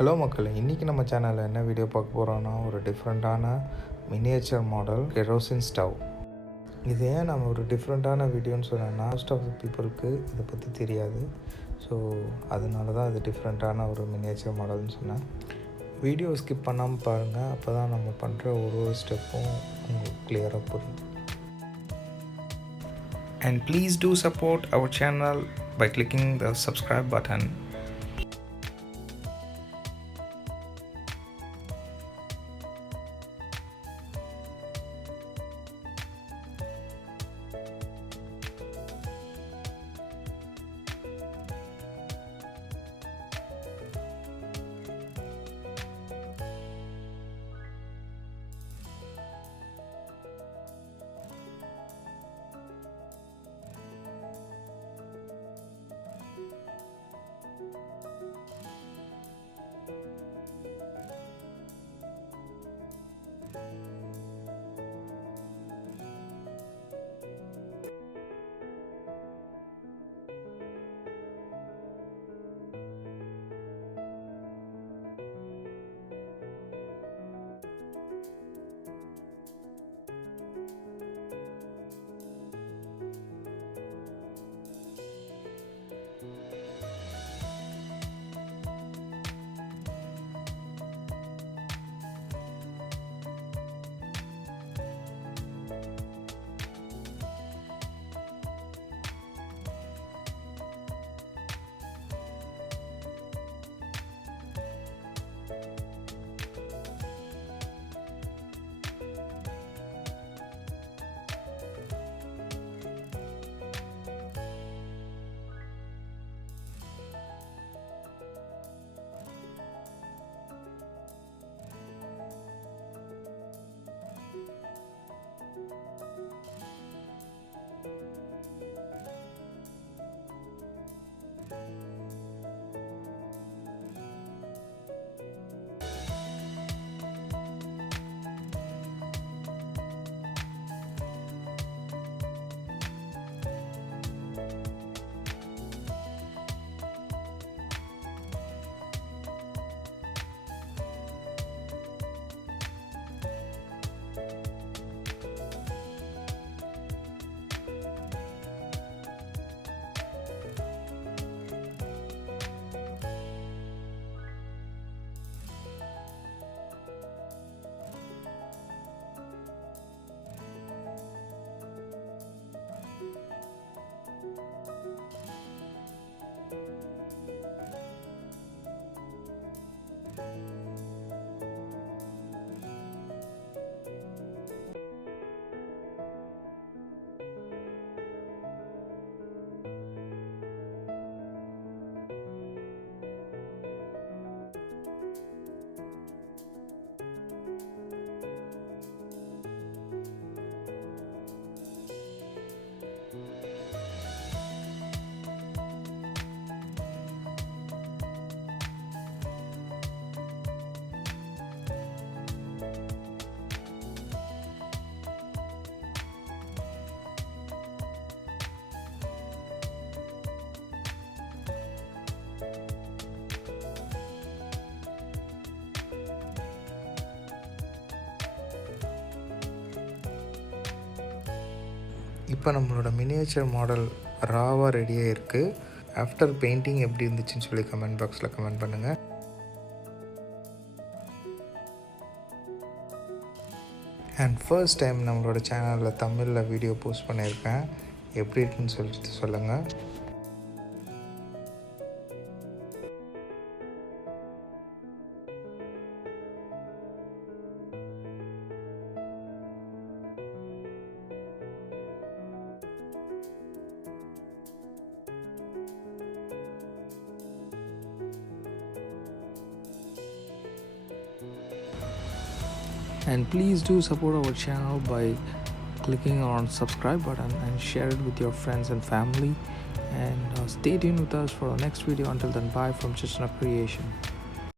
ஹலோ மக்களே, இன்றைக்கி நம்ம சேனலில் என்ன வீடியோ பார்க்க போகிறோன்னா, ஒரு டிஃப்ரெண்ட்டான மினியேச்சர் மாடல் கெரோசின் ஸ்டவ். இது ஏன் நம்ம ஒரு டிஃப்ரெண்ட்டான வீடியோன்னு சொன்னேன்னா, மோஸ்ட் ஆஃப் த பீப்புளுக்கு இதை பற்றி தெரியாது. ஸோ அதனால தான் இது டிஃப்ரெண்ட்டான ஒரு மினியேச்சர் மாடல்னு சொன்னேன். வீடியோ ஸ்கிப் பண்ணாமல் பாருங்கள், அப்போ தான் நம்ம பண்ணுற ஒரு ஸ்டெப்பும் உங்களுக்கு கிளியராக புரியும். And please do support our channel by clicking the subscribe button. இப்போ நம்மளோட மினியேச்சர் மாடல் ராவாக ரெடியாக இருக்குது. ஆஃப்டர் பெயிண்டிங் எப்படி இருந்துச்சுன்னு சொல்லி கமெண்ட் பாக்ஸில் கமெண்ட் பண்ணுங்கள். அண்ட் ஃபர்ஸ்ட் டைம் நம்மளோட சேனலில் தமிழில் வீடியோ போஸ்ட் பண்ணியிருக்கேன். எப்படி இருக்குன்னு சொல்லிட்டு சொல்லுங்கள். And please do support our channel by clicking on subscribe button and share it with your friends and family, and stay tuned with us for our next video. Until then, bye from Chestnut Creation.